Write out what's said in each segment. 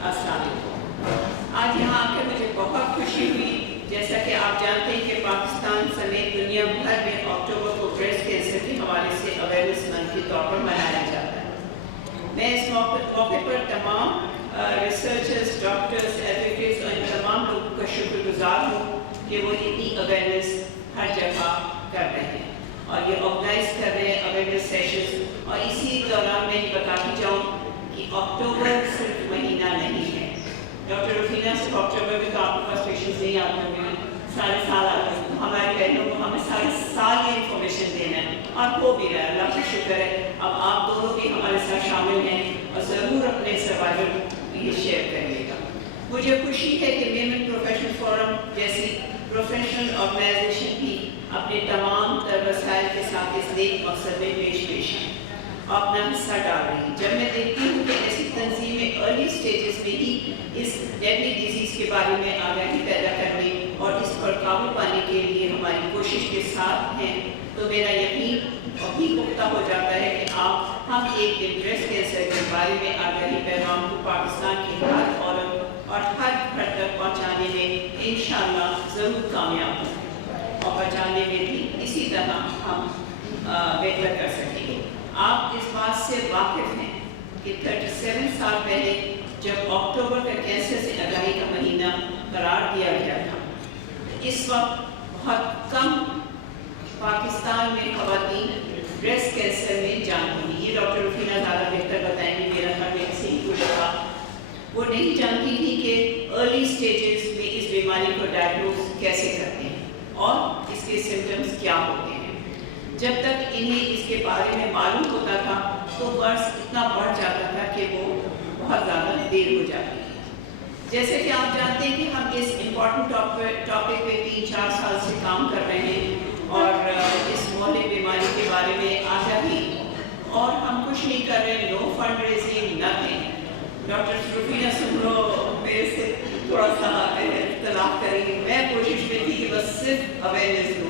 السلام علیکم. آج یہاں آ کر مجھے بہت خوشی ہوئی. جیسا کہ آپ جانتے ہیں کہ پاکستان سمیت دنیا بھر میں اکتوبر کو بریسٹ کینسر کے حوالے سے اویئرنیس منتھ کے طور پر منایا جاتا ہے. میں اس موقع پر تمام ریسرچرز، ڈاکٹرز، ایڈوکیٹس اور ان تمام لوگوں کا شکر گزار ہوں کہ وہ اتنی اویئرنیس ہر جگہ کر رہے ہیں اور یہ آرگنائز کر رہے ہیں اویئرنیس سیشنز. اور اسی دوران میں یہ بتاتی جاؤں کہ اکتوبر صرف مہینہ نہیں ہے. ڈاکٹر رفینہ صرف اکتوبر میں تو آپ کے پاس پیشنٹس نہیں آتے ہوں گے، سارے سال آتے ہیں. ہماری بہنوں کو ہمیں سارے سال یہ انفارمیشن دینا ہے اور ہو بھی رہا ہے. اللہ کا شکر ہے. اب آپ دونوں بھی ہمارے ساتھ شامل ہیں اور ضرور اپنے سروائول یہ شیئر کریے گا. مجھے خوشی ہے کہ ویمن پروفیشنل فورم جیسی پروفیشنل آرگنائزیشن بھی اپنے تمام تر وسائل کے ساتھ اس نیک مقصد میں پیش ہیں، اپنا حصہ ڈال رہی ہیں. جب میں دیکھتی ہوں کہ ایسی تنظیمیں ارلی سٹیجز میں ہی اس ڈیڈلی ڈیزیز کے بارے میں آگاہی پیدا کرنے اور اس پر قابو پانے کے لیے ہماری کوشش کے ساتھ ہیں، تو میرا یقین ابھی پختہ ہو جاتا ہے کہ ہم ایک دن بریسٹ کینسر کے بارے میں آگاہی پیغام کو پاکستان کی ہر عورت اور ہر گھر تک پہنچانے میں انشاءاللہ ضرور کامیاب ہوں اور بچانے میں بھی اسی طرح ہم بہتر کر سکیں گے. آپ اس بات سے واقف ہیں کہ 37 سال پہلے جب اکتوبر کا کینسر سے آگاہی کا مہینہ قرار دیا گیا تھا، اس وقت بہت کم پاکستان میں خواتین بریسٹ کینسر میں جانتی ہیں. یہ ڈاکٹر رفینہ زیادہ بہتر بتائیں گے، میرا گھر میں ایسے ہی کچھ تھا. وہ نہیں جانتی تھی کہ ارلی سٹیجز میں اس بیماری کو ڈائگنوز کیسے کرتے ہیں اور اس کے سمٹمز کیا ہوتے ہیں. جب تک انہیں اس کے بارے میں معلوم ہوتا تھا تو مرض اتنا بڑھ جاتا تھا کہ وہ بہت زیادہ دیر ہو جاتی تھی. جیسے کہ آپ جانتے ہیں کہ ہم اس امپورٹنٹ ٹاپک پہ 3-4 سال سے کام کر رہے ہیں اور اس مہلک بیماری کے بارے میں آگاہی، اور ہم کچھ نہیں کر رہے. No fund raising, nothing. Doctor Rafina Samroo میرے سے تھوڑا سا اختلاف کریں گے. میں کوشش میں تھی کہ بس صرف اویئرنیس دوں.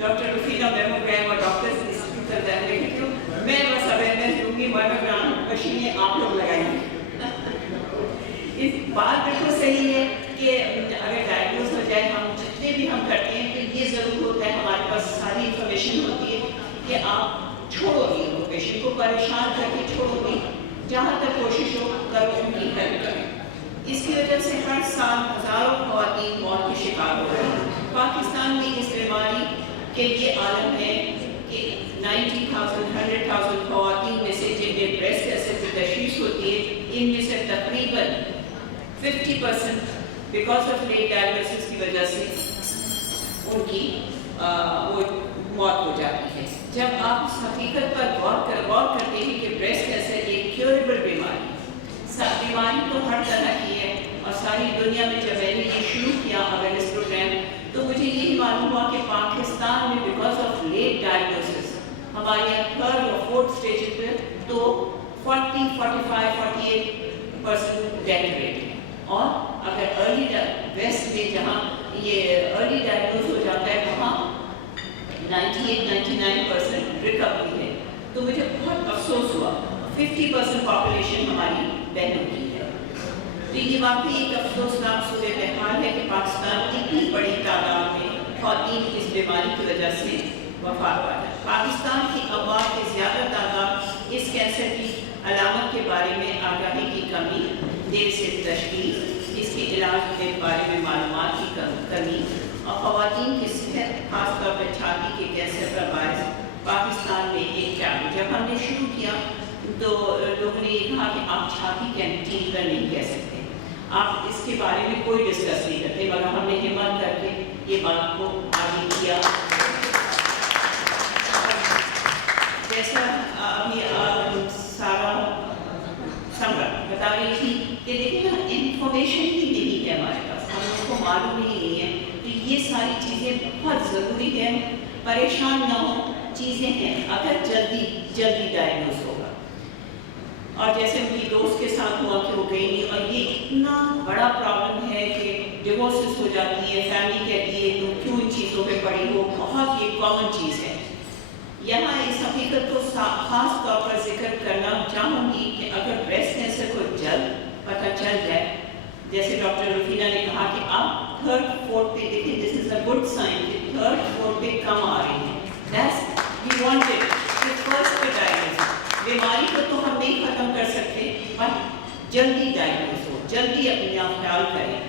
ڈاکٹر رفینہ میموگرام اور ڈاکٹرز انسٹیٹیوٹ کرتا ہے، لیکن میں بس اویئرنیس دوں گی. میموگرام مشینیں آپ لوگ لگائیں گے. اس بات بالکل صحیح ہے کہ اگر ڈائگنوز ہو جائے، ہم جتنے بھی ہم کرتے ہیں تو یہ ضرور ہوتا ہے ہمارے پاس ساری انفارمیشن ہوتی ہے کہ آپ چھوڑو نہیں ان کو، پیشنٹ کو پریشان کر کے چھوڑو نہیں. جہاں تک کوشش ہو کرو ان کی ہیلپ کریں. اس کی وجہ سے ہر سال ہزاروں خواتین موت کے شکار ہو رہی ہیں. پاکستان میں اس بیماری کے یہ عالم ہے کہ 90,000 خواتین میں سے جن میں بریسٹ کینسر کی تشخیص ہوتی ہے، ان میں سے تقریباً 50% بیکاز آف لیٹ ڈائگنوسس کی وجہ سے ان کی وہ موت ہو جاتی ہے. جب آپ اس حقیقت پر غور کرتے ہیں کہ بریسٹ کینسر ایک کیوریبل بیماری ہے. بیماری تو ہر طرح کی ہے اور ساری دنیا میں جب میں نے یہ شروع کیا اویئرنیس پروگرام تو مجھے یہی معلوم ہوا کہ پاکستان میں بیکاز آف لیٹ ڈائگنوسس ہمارے یہاں 3rd اور 4th اسٹیج پہ تو 40, 45, 48% ڈیتھ ریٹ ہے. اور اگر ارلی ویسٹ میں جہاں یہ ارلی ڈائگنوز ہو جاتا ہے وہاں 98-99% ریکوری ہے. تو مجھے بہت افسوس ہوا. 50% پاپولیشن ہماری بہنوں کی ہے. تو یہ واقعی ایک افسوسناک صورتحال ہے کہ پاکستان کی اتنی بڑی تعداد میں خواتین اس بیماری کی وجہ سے وفات پا جائے. پاکستان کی عوام کی زیادہ تعداد اس کینسر کی علامت کے بارے میں آگاہی کی کمی، دیر سے تشخیص، اس کے علاج کے بارے میں معلومات کی کمی اور خواتین کی صحت، خاص طور پر چھاتی کے کینسر کا باعث پاکستان میں ایک چیلنج. جب ہم نے شروع کیا تو لوگوں نے یہ کہا کہ آپ چھاتی کینسر نہیں کہہ سکتے، آپ اس کے بارے میں کوئی ڈسکس نہیں کرتے. مگر ہم نے ہمت کر کے یہ بات کو آگے کیا. جیسا ابھی سارا سمر بتا رہی تھی کہ دیکھیں نا، انفارمیشن ہی نہیں ہے ہمارے پاس، ہم اس کو معلوم ہی نہیں ہے. تو یہ ساری چیزیں بہت ضروری ہے. پریشان نہ ہو، چیزیں ہیں، اگر جلدی ڈائگنوز ہوگا. اور جیسے ان کی دوست کے ساتھ ہوا کہ وہ گئی نہیں، اور یہ اتنا بڑا پرابلم ہے کہ ڈیورسز ہو جاتی ہے، فیملی کہتی ہے تو کیوں ان چیزوں پہ پڑی ہو. بہت یہ کامن چیز ہے. یہاں اس حقیقت کو خاص طور پر ذکر کرنا چاہوں گی کہ اگر بریسٹ کینسر کو جلد پتہ چل جائے जैसे डॉक्टर रुफीना ने कहा कि आप थर्ड फोर्थ पे देखिए, this is a good sign कि थर्ड फोर्थ पे कम आ रही है. दैट्स वी वांटेड कि फर्स्ट पे डायग्नोस. बीमारी को तो हम नहीं खत्म कर सकते, बट जल्दी डायग्नोस हो, जल्दी अपने आप ख्याल करें.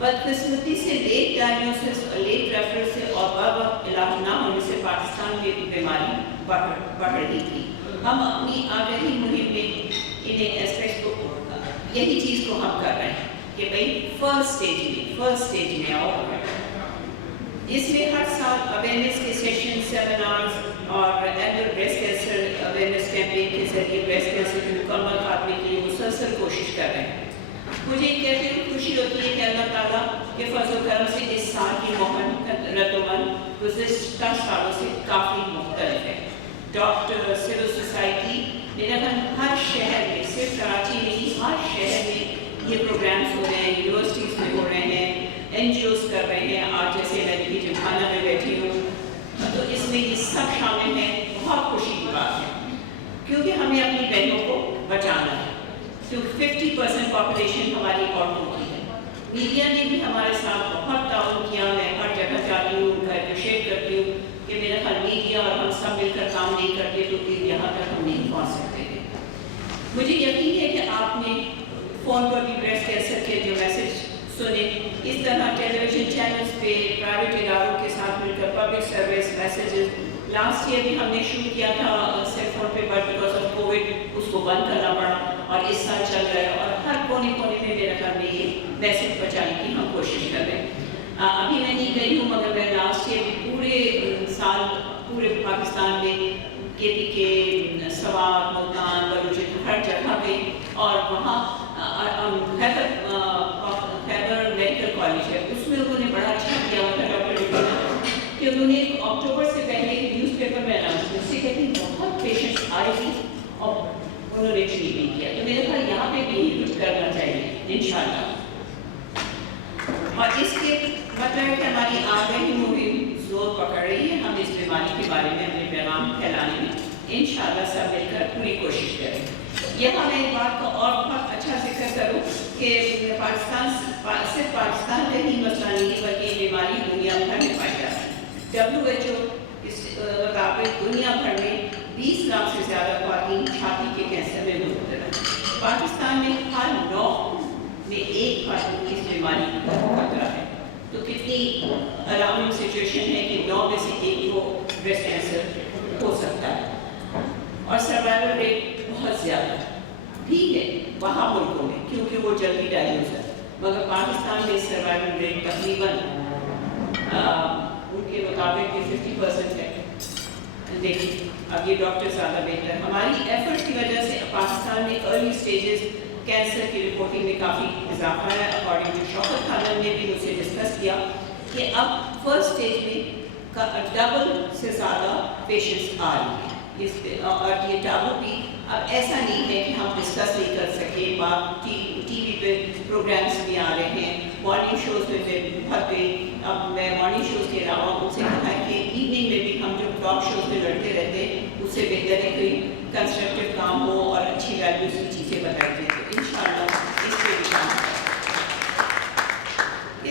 बदकिस्मती से लेट डायग्नोसिस और लेट रेफरल से और वक्त इलाज ना होने से पाकिस्तान में बीमारी बढ़ रही थी. हम अपनी आगाही मुहिम में इन्हें एस्पेक्ट्स को, यही चीज़ को हम कर रहे हैं कि भाई फर्स्ट स्टेज में आओ. इसमें हर साल अवेयरनेस के सेशन, सेमिनार्स और annual breast cancer awareness campaign के जरिए ब्रेस्ट कैंसर के मुकम्मल खात्मे के लिए मुसलसल कोशिश कर रहे हैं. मुझे कहते हुए खुशी होती है कि अल्लाह ताला के फजल करम से इस साल की मोहन रद्दमन गुज़िश्ता सालों से काफ़ी मुख्तलिफ है. डॉक्टर, सिविल सोसाइटी ने हर शहर में, सिर्फ कराची में ही हर शहर में ये प्रोग्राम्स हो रहे हैं, यूनिवर्सिटीज़ में हो रहे हैं, NGOs कर रहे हैं. आज जैसे मैं भी जिमखाना में बैठी हूँ, तो इसमें ये सब शामिल हैं. बहुत खुशी की बात है, क्योंकि हमें अपनी बहनों को बचाना है. तो 50% पॉपुलेशन हमारी औरतों की है. मीडिया ने भी हमारे साथ बहुत ताउन किया. मैं हर जगह जाती हूँ, उनका अप्रिशिएट करती हूँ कि मेरा ख्याल मीडिया और हम सब मिलकर काम नहीं करते तो फिर यहाँ तक हम नहीं पहुँच सकते थे. मुझे यकीन है कि आपने फ़ोन पर भी ब्रेस्ट कैंसर के जो मैसेज सुने, इस तरह टेलीविज़न चैनल्स पे प्राइवेट इदारों के साथ मिलकर public service messages. Last year भी हमने शुरू किया था सेल फोन पे, बट बिकॉज ऑफ कोविड उसको बंद करना पड़ा, और इस साल चल रहा है. और हर कोने कोने में मेरे घर में ये मैसेज पहुँचाने की हम कोशिश कर रहे हैं. अभी मैं नहीं गई हूँ, मगर मैं लास्ट ईयर भी पूरे साल पूरे पाकिस्तान में KPK, सवात, मुल्तान, बलूचिस्तान हर जगह पे, और वहाँ खैबर मेडिकल कॉलेज है, उसमें उन्होंने बड़ा अच्छा किया हुआ था डॉक्टर रुफीना, कि उन्होंने अक्टूबर से पहले एक न्यूज़पेपर में अनाउंस किया. उससे कहती बहुत पेशेंट्स आए थे और उन्होंने ट्रीट नहीं किया. तो मेरे ख्याल यहाँ पे भी कुछ करना चाहिए इंशाल्लाह. और इसके मतलब है कि हमारी आगाही मुहिम जोर पकड़ रही है. हम इस बीमारी के बारे में अपने पैगाम फैलाने में इंशाल्लाह सब मिलकर पूरी कोशिश करें. यहाँ मैं एक बात का और बहुत अच्छा जिक्र करूँ कि सिर्फ पाकिस्तान का ही मसला नहीं है, बल्कि ये बीमारी दुनिया भर में पाई जाती है. WHO इस मुताबिक दुनिया भर में 20 लाख से ज़्यादा ख़वातीन छाती के कैंसर में मुबतला हैं. पाकिस्तान में हर 9 में 1 ख़वातीन की इस बीमारी का खतरा है. तो कितनी अलार्मिंग सिचुएशन है कि 9 में से 1 को ब्रेस्ट कैंसर हो सकता है. और सर्वाइवल रेट बहुत ज़्यादा भी है वहाँ मुल्कों में, क्योंकि वो जल्दी डायग्नोज है. मगर पाकिस्तान में सर्वाइवल रेट तकरीबन उनके मुताबिक 50% है. देखिए अब ये डॉक्टर ज़्यादा बेहतर है. हमारी एफर्ट्स की वजह से पाकिस्तान में अर्ली स्टेजेस कैंसर की रिपोर्टिंग में काफ़ी इजाफा है. अकॉर्डिंग टू शौकत खानम ने भी मुझसे डिस्कस किया कि अब फर्स्ट स्टेज में डबल से ज़्यादा पेशेंट्स आ रही हैं. और ये टाबू भी अब ऐसा नहीं है कि हम डिस्कस नहीं कर सके. TV पे प्रोग्राम्स भी आ रहे हैं, मॉर्निंग शोज़ में बहुत गई. अब मैं मॉर्निंग शोज़ के अलावा उनसे कहा कि इवनिंग में भी हम जो टॉक शोज़ में लड़ते रहते हैं, उससे बेहतर है कोई कंस्ट्रक्टिव काम हो और अच्छी वैल्यूज़ की चीज़ें बताई जाए. तो इंशाल्लाह इस पर भी काम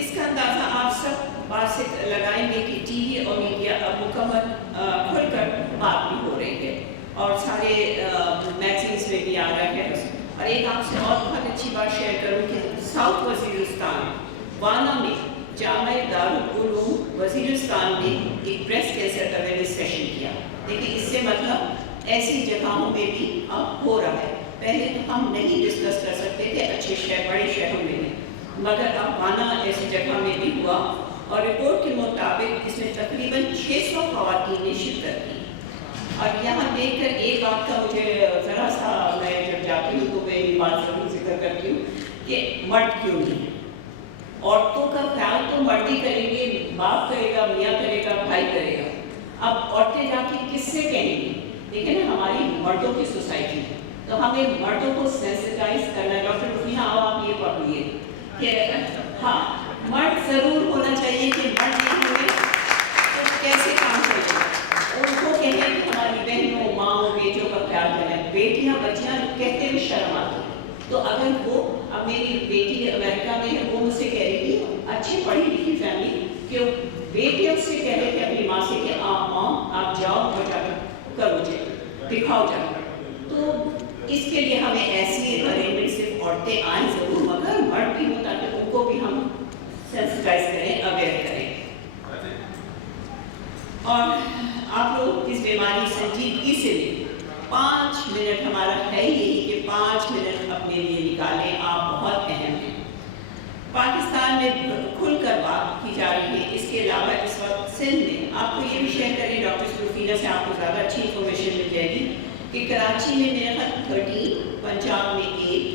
इसका अंदाज़ा आप सब बात से लगाएंगे कि TV और मीडिया अब मुकम्मल खुलकर बात भी हो रही है, और सारे मैगजीन्स में भी आ रहा है. और एक आपसे और बहुत अच्छी बात शेयर करूँ कि साउथ वज़ीरिस्तान वाना में जामिया दारुल उलूम वज़ीरिस्तान ने एक ब्रेस्ट कैंसर अवेयरनेस सेशन किया. देखिए इससे मतलब ऐसी जगहों में भी अब हो रहा है. पहले तो हम नहीं डिस्कस कर सकते थे अच्छे शहर बड़े शहरों में, मगर अब वाना ऐसी जगह में भी हुआ. और रिपोर्ट के मुताबिक इसमें तकरीबन 600 ख़वातीन ने शिरकत की. और यहाँ देखकर एक बात का मुझे ज़रा सा, मैं जब जाती हूँ तो मैं ये बात ज़रूर जिक्र करती हूँ कि मर्द क्यों नहीं है. औरतों का ख्याल तो मर्द ही करेंगे, बाप करेगा, मियाँ करेगा, भाई करेगा. अब औरतें जाके किससे कहेंगी? देखिए ना हमारी मर्दों की सोसाइटी है, तो हमें मर्दों को सेंसिटाइज करना. डॉक्टर रुफीना आओ आप ये पढ़ लिए कि हाँ मर्द ज़रूर होना चाहिए कि मर्द नहीं हुए तो कैसे काम करेगा. उनको कहें कि हमारी बहनों, माँओं, बेटियों का ख्याल करें. बेटियाँ बच्चियाँ कहते हुए शर्म आती है. तो अगर वो अब मेरी बेटी पढ़ी लिखी फैमिली कि बेटियों से कह रहे थे अपनी माँ से कि आप माँ आप जाओ और जाकर करो जाए दिखाओ जाकर। तो इसके लिए हमें ऐसी अरेंजमेंट सिर्फ औरतें आए ज़रूर मगर मर्द भी हो ताकि उनको भी हम सेंसिटाइज करें अवेयर करें। और आप लोग इस बीमारी संजीदगी से लें 5 मिनट हमारा है यही कि 5 मिनट अपने लिए निकालें, आप बहुत अहम हैं। पाकिस्तान में खुलकर बात की जा रही है, इसके अलावा इस वक्त सिंध में आपको ये भी शेयर करें डॉक्टर सुल्फीना से आपको ज़्यादा अच्छी इंफॉर्मेशन मिल जाएगी कि कराची में मेरे ख्याल 13, पंजाब में 1,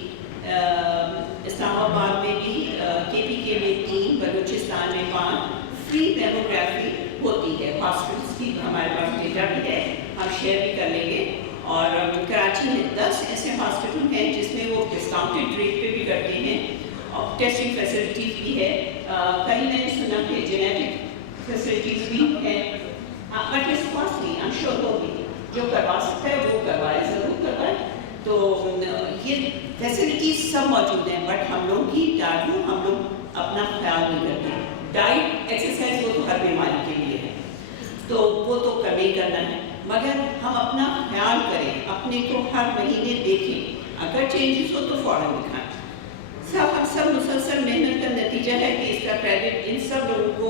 इस्लामाबाद में भी KPK में 3, बलूचिस्तान में 5 फ्री मेमोग्राफी होती है। हॉस्पिटल्स की हमारे पास डेटा भी है, हम शेयर भी कर लेंगे। और कराची में 10 ऐसे हॉस्पिटल हैं जिसमें वो डिस्काउंटेड रेट पे भी करते हैं और टेस्टिंग फैसिलिटीज़ भी है। कहीं मैंने सुना कि जेनेटिक फैसिलिटीज़ भी हैं, but it's costly, I am sure होगी। जो करवा सकता है वो करवाए, ज़रूर करवाए। तो ये फैसिलिटीज़ सब मौजूद हैं, बट हम लोग ही डालू हम लोग अपना ख्याल नहीं करते। डाइट एक्सरसाइज वो तो हर बीमारी के लिए है, तो वो तो करना ही करना है, मगर हम अपना ख्याल करें, अपने को हर महीने देखें, अगर चेंजेस हो तो फ़ौरन दिखाएं। हम सब मुसलसल मेहनत का नतीजा है कि इसका क्रेडिट इन सब लोगों को,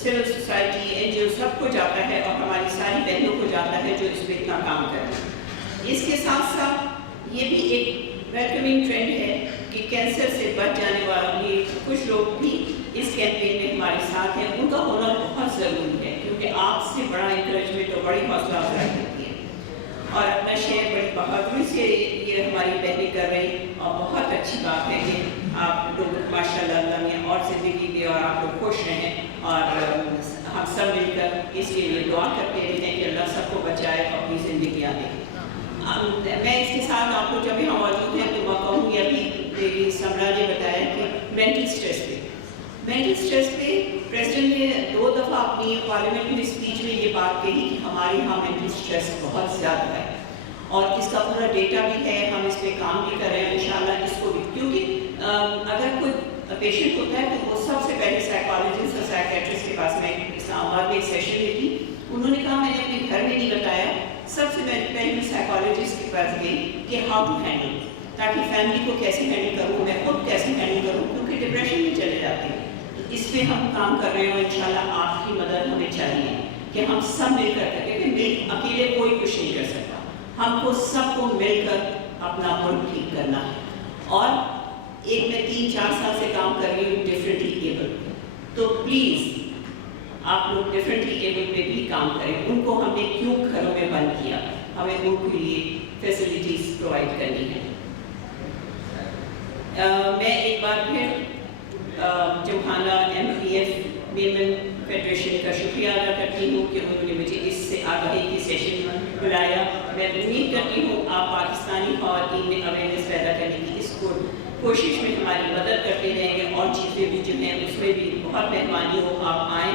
सिविल सोसाइटी, NGO सबको जाता है और हमारी सारी बहनों को जाता है जो इस पर इतना काम कर रहे हैं। इसके साथ साथ ये भी एक वेलकमिंग ट्रेंड है कि कैंसर से बच जाने वाले कुछ लोग भी इस कैंपेन में हमारे साथ हैं। उनका होना बहुत ज़रूरी है क्योंकि आपसे बड़ा इंकरेजमेंट और बड़ी हौसला अफजाई होती है। और अपना शेयर बड़ी बहादुरी से ये हमारी बहनें कर रही और बहुत अच्छी बात है कि आप लोग माशाल्लाह अल्लाह में और ज़िंदगी दे और आप लोग खुश रहें। और हम सब मिलकर इसके लिए दुआ करते रहते हैं कि अल्लाह सबको बचाए और अपनी ज़िंदगी दे। मैं इसके साथ आप लोग जब यहाँ मौजूद हैं तो मैं कहूँगी, अभी समरा ने बताया कि मेंटल स्ट्रेस पे प्रेसिडेंट ने 2 दफ़ा अपनी पार्लियामेंट में स्पीच में ये बात कही कि हमारे यहाँ मेंटल स्ट्रेस बहुत ज़्यादा है और इसका पूरा डेटा भी है, हम इस पर काम भी कर रहे हैं इंशाल्लाह इसको भी। क्योंकि अगर कोई पेशेंट होता है तो वो सबसे पहले साइकोलॉजिस्ट और साइकेट्रिस्ट के पास, मैं इस्लामाबाद में एक सेशन में थी, उन्होंने कहा मैंने अपने घर में नहीं बताया, सबसे पहले मैं साइकोलॉजिस्ट के पास गई कि हाउ टू हैंडल, ताकि फैमिली को कैसे हैंडल करूँ, मैं खुद कैसे हैंडल करूँ, क्योंकि डिप्रेशन में चले जाते हैं। इस पर हम काम कर रहे हैं और इंशाल्लाह आपकी मदद हमें चाहिए कि हम सब मिलकर करें, क्योंकि अकेले कोई कुछ नहीं कर सकता, हमको सबको मिलकर अपना मुल्क ठीक करना है। और एक मैं 3-4 साल से काम कर रही हूँ डिफरेंटली एबल, तो प्लीज़ आप लोग डिफरेंटली एबल पे भी काम करें। उनको हमने क्यों घरों में बंद किया, हमें उनके लिए फैसिलिटीज़ प्रोवाइड करनी है। मैं एक बार फिर जोहाना MPF वीमेन फेडरेशन का शुक्रिया अदा करती हूँ कि उन्होंने मुझे इससे आगाही की सेशन में बुलाया। मैं उम्मीद करती हूँ आप पाकिस्तानी ख़वातीन में अवेयरनेस पैदा करने की इस कोशिश में हमारी मदद करते रहेंगे और चीज़ें भी जो हैं उसमें भी बहुत मेहरबानी हो, आप आएँ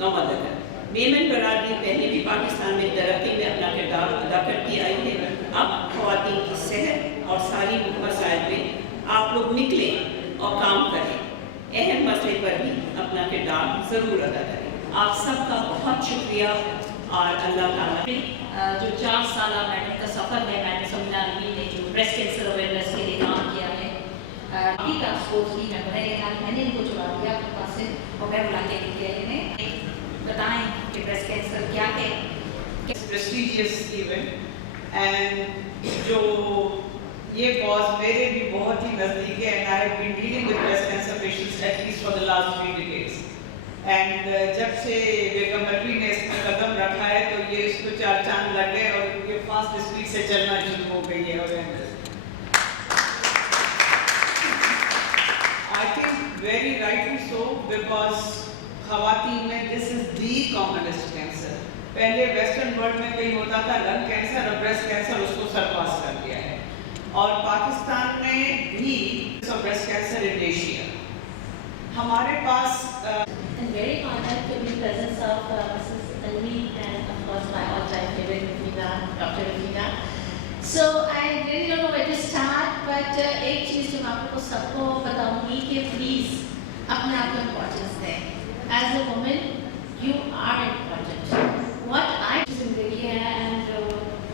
तो मदद करें। वीमेन बरादरी पहले भी पाकिस्तान में तरक्की में अपना किरदार अदा करती आई है, अब ख़वातीन की सेहत और सारी मसाइल में आप लोग निकलें और काम करें, अहम मसले पर भी अपना किरदार ज़रूर अदा करें। आप सबका बहुत शुक्रिया और अल्लाह ताला। जो 4 साल मैडम का सफ़र है, मैडम समीना नबी ने जो ब्रेस्ट कैंसर अवेयरनेस के लिए काम किया है, का स्पोर्ट्स की मेंबर है, मैंने इनको चुना दिया अपने पास से और मैं बुला के लेके आई इन्हें बताएं कि ब्रेस्ट कैंसर क्या है। प्रेस्टिजियस इवेंट एंड जो ये कॉज मेरे भी बहुत ही नज़दीक है and I have been dealing with breast cancer patients at least for the last 3 decades and जब से बेगम नबी ने इसमें कदम रखा है तो ये इसको 4 चांद लग गए और ये फास्ट स्पीड से चलना शुरू हो गई है। और I think very rightly so because ख़वातीन में this is the commonest cancer. पहले वेस्टर्न वर्ल्ड में कहीं होता था लंग कैंसर और ब्रेस्ट कैंसर, उसको सरपास कर दिया है और पाकिस्तान में भी ब्रेस्ट कैंसर इन एशिया। हमारे पास very honored to be presence of Mrs. Tanvi and of course my all-time favorite Rafina, Dr. Rafina. So I really don't know where to start, but एक चीज़ जो मैं आपको सबको बताऊंगी कि please अपने आप में इम्पोर्टेंस है. As a woman, you are important. What I ज़िंदगी है and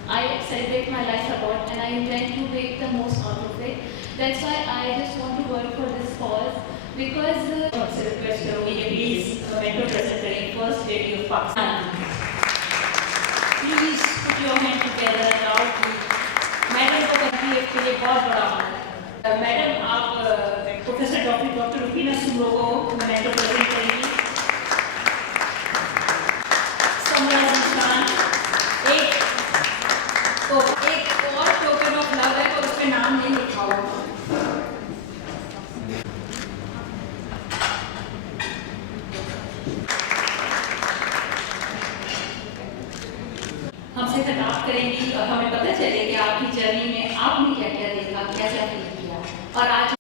I celebrate my life a lot and I intend to make the most out of it. That's why I just want to work for this cause because आपसे request करूंगी कि please metro present करें first lady of Pakistan. please put your hand together loudly. Madam को PF के लिए बहुत बड़ा honour है. मैडम आप प्रोफेसर डॉक्टर रुबीना सुमरो को मेट्रो प्रेजेंट करेंगी. समरा निशान एक और टोकन ऑफ लव है और उसमें नाम नहीं लिखा हुआ. हमसे खिताब करेंगी और हमें पता चले कि आपकी जर्नी में आपने क्या क्या देखा, क्या क्या फील किया और आज